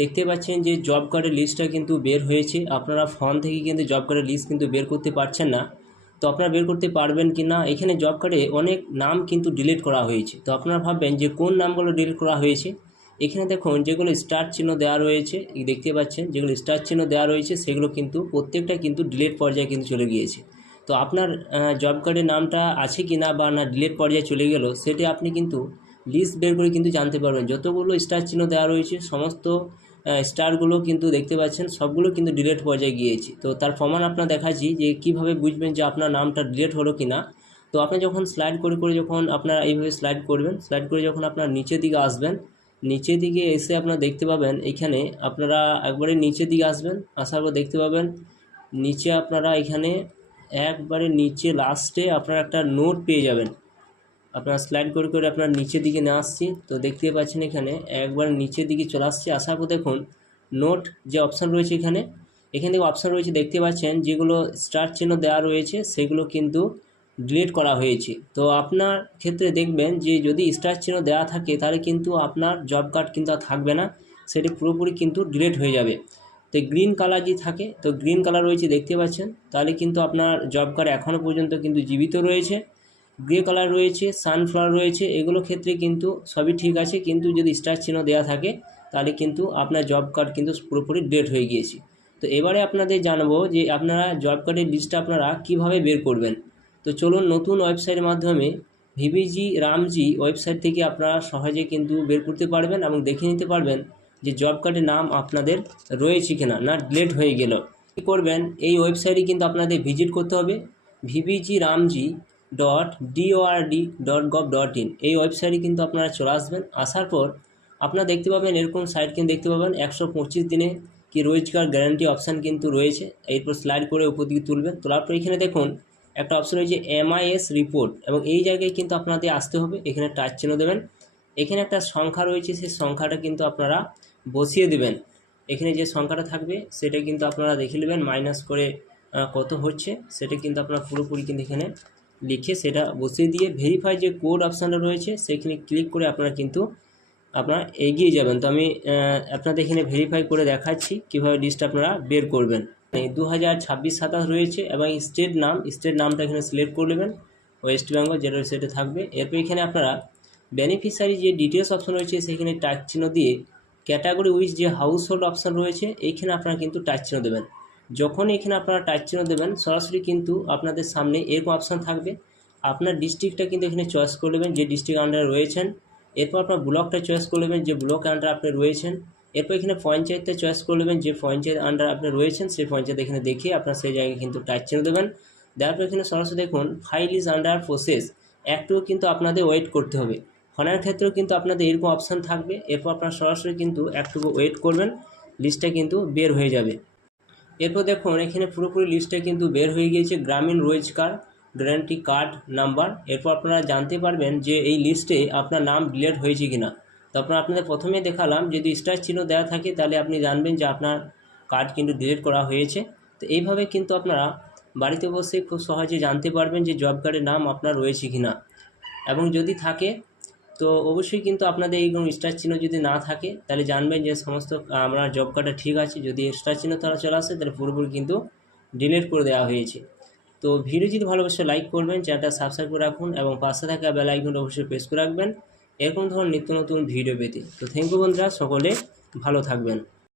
দেখতে পাচ্ছেন যে জব কার্ডের লিস্টটা কিন্তু বের হয়েছে। আপনারা ফোন থেকে কিন্তু জব কার্ডের লিস্ট কিন্তু বের করতে পারছেন না। তো আপনারা বের করতে পারবেন কি না, এখানে জব কার্ডে অনেক নাম কিন্তু ডিলিট করা হয়েছে। তো আপনারা ভাববেন যে কোন নামগুলো ডিলিট করা হয়েছে। এখানে দেখুন যেগুলো স্টার চিহ্ন দেওয়া রয়েছে, দেখতে পাচ্ছেন যেগুলো স্টার চিহ্ন দেওয়া রয়েছে সেগুলো কিন্তু প্রত্যেকটা কিন্তু ডিলিট পর্যায়ে কিন্তু চলে গিয়েছে। তো আপনার জব কার্ডের নামটা আছে কি না বা না ডিলিট পর্যায়ে চলে গেল, সেটি আপনি কিন্তু লিস্ট বের করে কিন্তু জানতে পারবেন। যতগুলো স্টার চিহ্ন দেওয়া রয়েছে সমস্ত স্টারগুলো কিন্তু দেখতে পাচ্ছেন সবগুলো কিন্তু ডিলিট পর্যায়ে গিয়েছে। তো তার প্রমাণ আপনার দেখাচ্ছি যে কিভাবে বুঝবেন যে আপনার নামটা ডিলিট হলো কি না। তো আপনি যখন স্লাইড করে করে যখন আপনারা এইভাবে স্লাইড করবেন, স্লাইড করে যখন আপনার নিচের দিকে আসবেন, নিচের দিকে এসে আপনারা দেখতে পাবেন এখানে আপনারা একবারে নিচের দিকে আসবেন, আসার পর দেখতে পাবেন নিচে আপনারা এখানে একবারে নিচে লাস্টে আপনারা একটা নোট পেয়ে যাবেন। আপনারা স্লাইড করে করে আপনার নিচের দিকে নিয়ে আসছি, তো দেখতে পাচ্ছেন এখানে একবার নিচের দিকে চলে আসছে। আসার পর দেখুন নোট যে অপশান রয়েছে এখানে থেকে অপশান রয়েছে দেখতে পাচ্ছেন যেগুলো স্টার চিহ্ন দেওয়া রয়েছে সেগুলো কিন্তু ডিলিট করা হয়েছে। তো আপনার ক্ষেত্রে দেখবেন যে যদি স্টার চিহ্ন দেওয়া থাকে তাহলে কিন্তু আপনার জব কার্ড কিন্তু আর থাকবে না, সেটি পুরোপুরি কিন্তু ডিলিট হয়ে যাবে। তো গ্রিন কালার যে থাকে, তো গ্রিন কালার রয়েছে দেখতে পাচ্ছেন, তাহলে কিন্তু আপনার জব কার্ড এখনও পর্যন্ত কিন্তু জীবিত রয়েছে। গ্রে কালার রয়েছে, সানফ্লাওয়ার রয়েছে, এগুলো ক্ষেত্রে কিন্তু সবই ঠিক আছে, কিন্তু যদি স্টার চিহ্ন দেওয়া থাকে তাহলে কিন্তু আপনার জব কার্ড কিন্তু পুরোপুরি ডেট হয়ে গিয়েছে। তো এবারে আপনাদের জানাবো যে আপনারা জব কার্ডের লিস্টটা আপনারা কিভাবে বের করবেন। তো চলুন নতুন ওয়েবসাইটের মাধ্যমে ভিবিজি রামজি ওয়েবসাইট থেকে আপনারা সহজে কিন্তু বের করতে পারবেন এবং দেখে নিতে পারবেন যে জব কার্ডের নাম আপনাদের রয়েছে কিনা, না ডিলিট হয়ে গেল। কী করবেন, এই ওয়েবসাইটে কিন্তু আপনাদের ভিজিট করতে হবে vbgramji.dord.gov.in। এই ওয়েবসাইটে কিন্তু আপনারা চলে আসবেন। আসার পর আপনারা দেখতে পাবেন এরকম সাইট কিন্তু দেখতে পাবেন 125 দিনে কি রোজগার গ্যারান্টি অপশান কিন্তু রয়েছে। এরপর স্লাইড করে উপর দিকে তুলবেন, তোলার পর এখানে দেখুন একটা অপশান রয়েছে MIS রিপোর্ট, এবং এই জায়গায় কিন্তু আপনাদের আসতে হবে। এখানে টাচ চিহ্ন দেবেন, এখানে একটা সংখ্যা রয়েছে, সেই সংখ্যাটা কিন্তু আপনারা বসিয়ে দেবেন। এখানে যে সংখ্যাটা থাকবে সেটা কিন্তু আপনারা দেখে নেবেন, মাইনাস করে কত হচ্ছে সেটা কিন্তু আপনারা পুরোপুরি কিন্তু এখানে লিখে সেটা বসিয়ে দিয়ে ভেরিফাই যে কোড অপশানটা রয়েছে সেখানে ক্লিক করে আপনারা কিন্তু আপনারা এগিয়ে যাবেন। তো আমি আপনাদের এখানে ভেরিফাই করে দেখাচ্ছি কীভাবে লিস্ট আপনারা বের করবেন। 2026-27 রয়েছে এবং স্টেট নামটা এখানে সিলেক্ট করে নেবেন, ওয়েস্ট বেঙ্গল যেটা সেটা থাকবে। এরপর এখানে আপনারা বেনিফিশিয়ারি যে ডিটেলস অপশান রয়েছে সেখানে টাচ চিহ্ন দিয়ে ক্যাটাগরি উইথ যে হাউস হোল্ড অপশান রয়েছে এইখানে আপনারা কিন্তু টাচ চিহ্ন দেবেন। যখন এখানে আপনারা টাচ চিহ্ন দেবেন সরাসরি কিন্তু আপনাদের সামনে এরকম অপশান থাকবে। আপনার ডিস্ট্রিক্টটা কিন্তু এখানে চয়েস করে নেবেন যে ডিস্ট্রিক্ট আন্ডারে রয়েছেন। এরপর আপনার ব্লকটা চয়েস করে নেবেন যে ব্লক আন্ডার আপনি রয়েছেন। এরপর এখানে পঞ্চায়েতটা চয়েস করে নেবেন যে পঞ্চায়েত আন্ডার আপনি রয়েছেন, সেই পঞ্চায়েত এখানে দেখে আপনার সেই জায়গায় কিন্তু টাচ চিহ্ন দেবেন। দেওয়ার পর এখানে সরাসরি দেখুন ফাইল ইজ আন্ডার প্রসেস, একটুও কিন্তু আপনাদের ওয়েট করতে হবে। ফোনের ক্ষেত্রেও কিন্তু আপনাদের এরকম অপশান থাকবে। এরপর আপনারা সরাসরি কিন্তু একটু ওয়েট করবেন, লিস্টটা কিন্তু বের হয়ে যাবে। এরপর দেখুন এখানে পুরোপুরি লিস্টটা কিন্তু বের হয়ে গিয়েছে, গ্রামীণ রোজগার গ্যারান্টি কার্ড নাম্বার। এরপর আপনারা জানতে পারবেন যে এই লিস্টে আপনার নাম ডিলিট হয়েছে কিনা। তো আপনাদের প্রথমে দেখালাম যদি স্টার চিহ্ন দেওয়া থাকে তাহলে আপনি জানবেন যে আপনার কার্ড কিন্তু ডিলিট করা হয়েছে। তো এইভাবে কিন্তু আপনারা বাড়িতে বসে খুব সহজে জানতে পারবেন যে জব কার্ডের নাম আপনার রয়েছে কিনা, এবং যদি থাকে তো অবশ্যই কিন্তু আপনাদের এইরকম স্টার চিহ্ন যদি না থাকে তাহলে জানবেন যে সমস্ত আপনার জব কার্ডটা ঠিক আছে। যদি স্টার চিহ্ন তারা চলে আসে তাহলে পুরোপুরি কিন্তু ডিলিট করে দেওয়া হয়েছে। তো ভিডিও যদি ভালোবাসে লাইক করবেন, চ্যানেলটা সাবস্ক্রাইব করে রাখুন এবং পাশে থাকা বেল আইকনটা অবশ্যই প্রেস করে রাখবেন এরকম ধরনের নিত্য নতুন ভিডিও পেতে। তো থ্যাংক ইউ বন্ধুরা, সকলে ভালো থাকবেন।